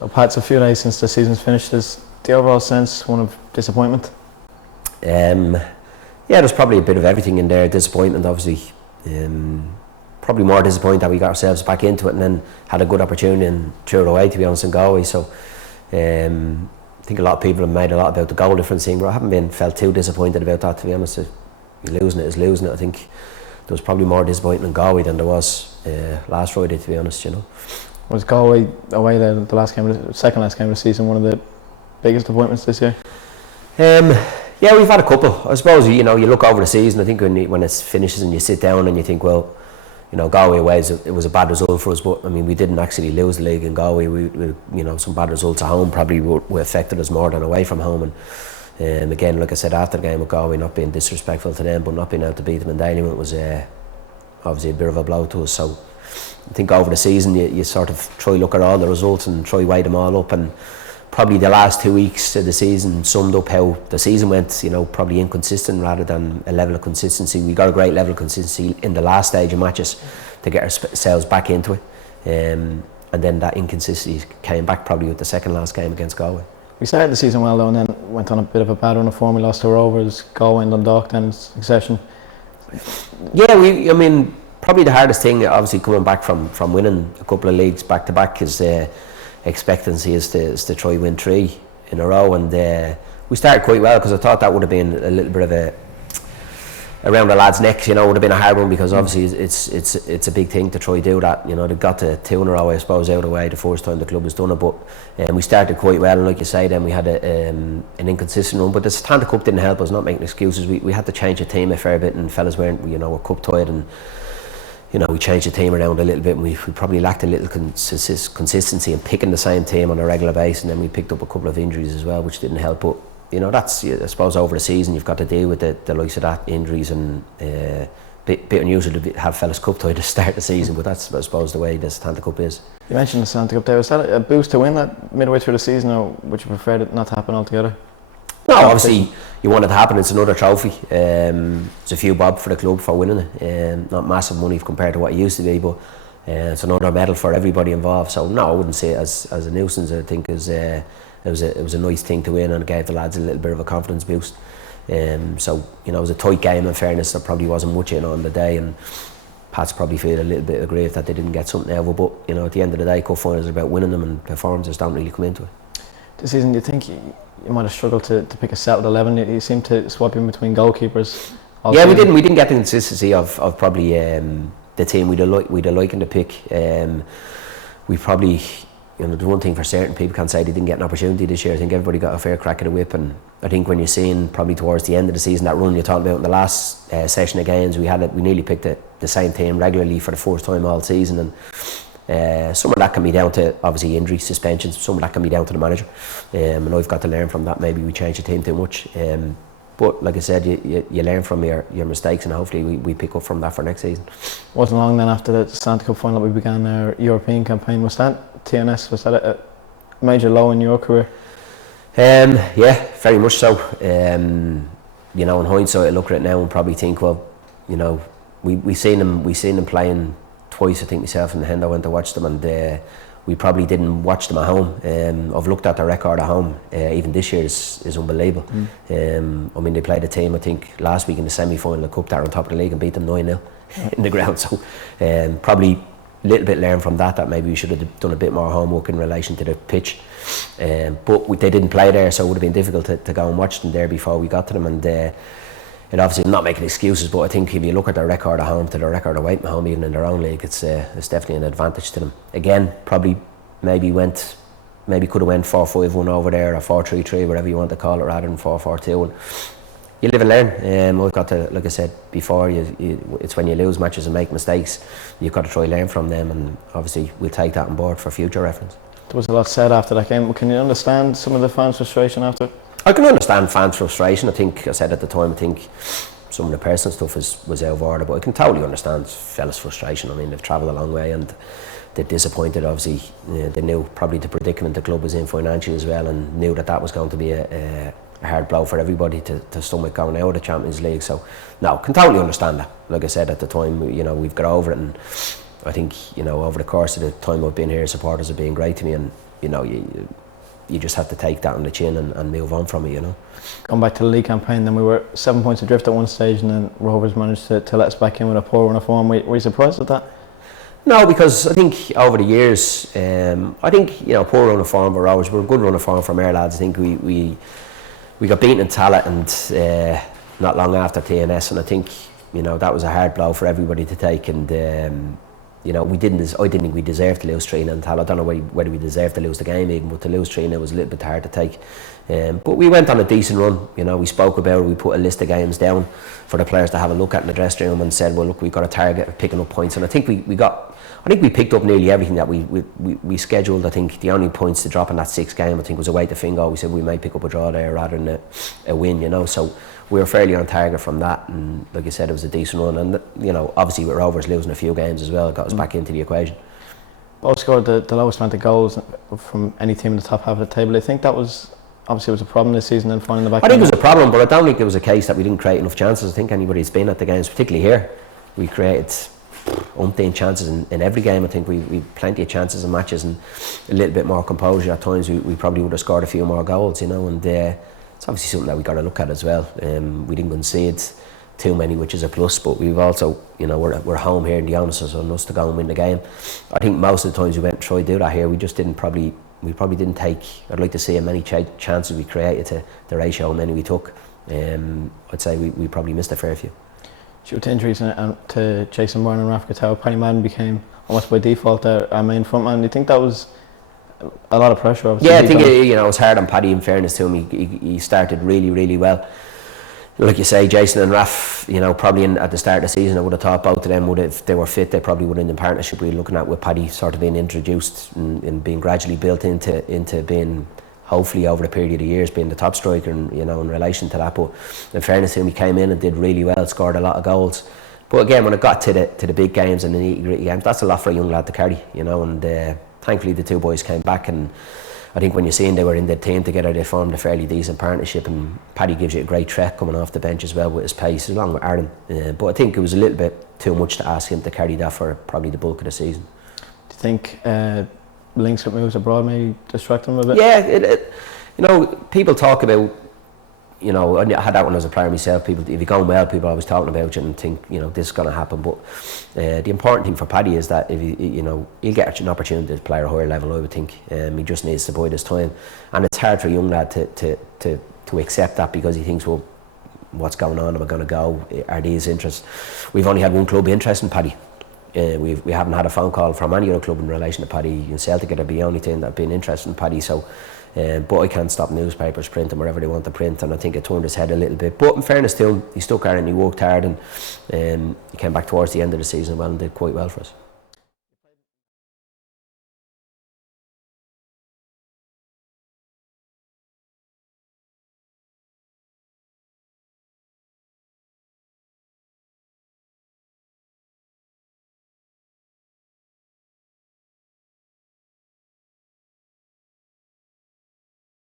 So Pat, it's a few days since the season's finished. Is the overall sense one of disappointment? Yeah, there's probably a bit of everything in there. Disappointment, obviously. Probably more disappointed that we got ourselves back into it and then had a good opportunity and threw it away, to be honest, in Galway. So I think a lot of people have made a lot about the goal difference thing, but I haven't felt too disappointed about that, to be honest. Losing it is losing it. I think there was probably more disappointment in Galway than there was last Friday, to be honest, you know. Was Galway away the second last game of the season one of the biggest appointments this year? Yeah, we've had a couple. I suppose, you know, you look over the season, I think when it finishes and you sit down and you think, well, you know, Galway away, it was a bad result for us, but I mean, we didn't actually lose the league in Galway. We you know, some bad results at home probably were affected us more than away from home. And again, like I said, after the game with Galway, not being disrespectful to them, but not being able to beat them in Dalymount was obviously a bit of a blow to us. So I think over the season, you sort of try look at all the results and try weigh them all up, and probably the last 2 weeks of the season summed up how the season went. You know, probably inconsistent rather than a level of consistency. We got a great level of consistency in the last stage of matches to get ourselves back into it, and then that inconsistency came back probably with the second last game against Galway. We started the season well though, and then went on a bit of a bad run of form. We lost to Rovers, Galway and Dundalk then in succession. Yeah, I mean, probably the hardest thing, obviously, coming back from winning a couple of leagues back to back, is expectancy is to try win 3 in a row, and we started quite well, because I thought that would have been a little bit of around the lads' necks, you know. Would have been a hard one, because obviously it's a big thing to try do that, you know. They got to 2 in a row, I suppose, out of the way the first time the club has done it, but we started quite well, and like you say, then we had an inconsistent run, but the Santa Cup didn't help us. Not making excuses, we had to change the team a fair bit, and fellas weren't, you know, were cup tied, and you know, we changed the team around a little bit, and we probably lacked a little consistency in picking the same team on a regular basis, and then we picked up a couple of injuries as well, which didn't help. But you know, that's, I suppose, over the season you've got to deal with the likes of that, injuries, and bit unusual to have fellas cup tied to start the season, but that's, I suppose, the way the Santa Cup is. You mentioned the Santa Cup there. Was that a boost to win that midway through the season, or would you prefer it not to happen altogether? No, obviously you want it to happen. It's another trophy. It's a few bob for the club for winning it. Not massive money compared to what it used to be, but it's another medal for everybody involved. So no, I wouldn't say it as a nuisance. I think it was a nice thing to win, and it gave the lads a little bit of a confidence boost. So you know, it was a tight game. In fairness, there probably wasn't much in on the day, and Pats probably feel a little bit aggrieved that they didn't get something out of it. But you know, at the end of the day, cup finals are about winning them, and performances don't really come into it. This season, do you think you might have struggled to pick a settled 11? You seem to swap in between goalkeepers. Yeah, we didn't get the consistency of probably the team we'd have liking to pick. We probably, you know, the one thing for certain, people can't say they didn't get an opportunity this year. I think everybody got a fair crack at the whip, and I think when you're seeing probably towards the end of the season, that run you talked about in the last session of games, we nearly picked the same team regularly for the first time all season, and some of that can be down to obviously injury, suspensions. Some of that can be down to the manager, and I've got to learn from that. Maybe we changed the team too much, but like I said, you learn from your mistakes, and hopefully we pick up from that for next season. Wasn't long then after the Santa Cup final we began our European campaign. Was that TNS? Was that a major low in your career? Yeah, very much so. You know, in hindsight, I look at it now and probably think, well, you know, we seen them playing twice. I think myself and Hendo went to watch them, and we probably didn't watch them at home. I've looked at the record at home. Even this year is unbelievable. I mean, they played a team, I think, last week in the semi-final of the Cup that were on top of the league and beat them 9-0 in the ground. So probably a little bit learned from that maybe we should have done a bit more homework in relation to the pitch. But they didn't play there, so it would have been difficult to go and watch them there before we got to them. And and obviously, I'm not making excuses, but I think if you look at their record at home to their record away from home, even in their own league, it's definitely an advantage to them. Again, probably maybe could have went 4-5-1 over there, or 4-3-3, whatever you want to call it, rather than 4-4-2. And you live and learn. I've got to, like I said before, it's when you lose matches and make mistakes, you've got to try and learn from them, and obviously we'll take that on board for future reference. There was a lot said after that game. Can you understand some of the fans' frustration after? I can understand fans' frustration. I think I said at the time, I think some of the personal stuff was out of order, but I can totally understand fellas' frustration. I mean, they've travelled a long way and they're disappointed. Obviously, they knew probably the predicament the club was in financially as well, and knew that was going to be a hard blow for everybody to stomach going out of the Champions League. So, no, can totally understand that. Like I said at the time, you know, we've got over it, and I think, you know, over the course of the time I've been here, supporters have been great to me, and you know, you just have to take that on the chin and move on from it, you know. Going back to the league campaign, then we were 7 points adrift at one stage, and then Rovers managed to let us back in with a poor run of form. Were you surprised at that? No, because I think over the years, I think, you know, poor run of form for Rovers, we're a good run of form from our lads. I think we got beaten in Tallaght and not long after TNS, and I think, you know, that was a hard blow for everybody to take, and you know, I didn't think we deserved to lose 3-0 in Tallaght. I don't know whether we deserved to lose the game even, but to lose 3-0 was a little bit hard to take. But we went on a decent run, you know, we spoke about it, we put a list of games down for the players to have a look at in the dressing room and said, well, look, we've got a target of picking up points, and I think we picked up nearly everything that we scheduled. I think the only points to drop in that 6th game, I think, was away to Fingal. We said we may pick up a draw there rather than a win, you know, so we were fairly on target from that, and like I said, it was a decent run, and you know, obviously with Rovers losing a few games as well, it got us back into the equation. Both scored the lowest amount of goals from any team in the top half of the table. I think that was obviously a problem this season, and finding the back. I think it was a problem, but I don't think it was a case that we didn't create enough chances. I think anybody who's been at the games, particularly here, we created umpteen chances in every game. I think we plenty of chances in matches, and a little bit more composure at times. We probably would have scored a few more goals, you know, and it's obviously something that we got to look at as well. We didn't concede too many, which is a plus, but we've also, you know, we're home here, and the onus is on us to go and win the game. I think most of the times we went and tried to do that here, we just didn't probably didn't take, I'd like to see, many chances we created to the ratio how many we took. I'd say we probably missed a fair few. Due to injuries to Jason Byrne and Raf Cathal, Paddy Madden became almost by default our main frontman. Do you think that was a lot of pressure? Obviously, yeah, I think it was hard on Paddy. In fairness to him, he started really well. Like you say, Jason and Raf, you know, probably at the start of the season, I would have thought both of them would, if they were fit, they probably would have, in the partnership we were looking at with Paddy sort of being introduced and being gradually built into being, hopefully over the period of years, being the top striker, and, you know, in relation to that. But in fairness to him, he came in and did really well, scored a lot of goals. But again, when it got to the big games and the nitty-gritty games, that's a lot for a young lad to carry, you know, and thankfully the two boys came back, and I think when you're seeing they were in the team together, they formed a fairly decent partnership, and Paddy gives you a great threat coming off the bench as well with his pace, along with Aaron. But I think it was a little bit too much to ask him to carry that for probably the bulk of the season. Do you think links with moves abroad may distract him a bit? Yeah, you know, people talk about, you know, I had that when I was a player myself. People, if you're going well, people are always talking about you and think, you know, this is going to happen. But the important thing for Paddy is that if you know, he'll get an opportunity to play at a higher level, I would think. He just needs to bide his time, and it's hard for a young lad to accept that, because he thinks, well, what's going on? Am I going to go? Are these interests? We've only had one club interest in Paddy. We haven't had a phone call from any other club in relation to Paddy. In Celtic, it'd be the only thing that have been interested in Paddy. So. But I can't stop newspapers printing wherever they want to print, and I think it turned his head a little bit. But in fairness to him, he stuck out and he worked hard, and he came back towards the end of the season well and did quite well for us.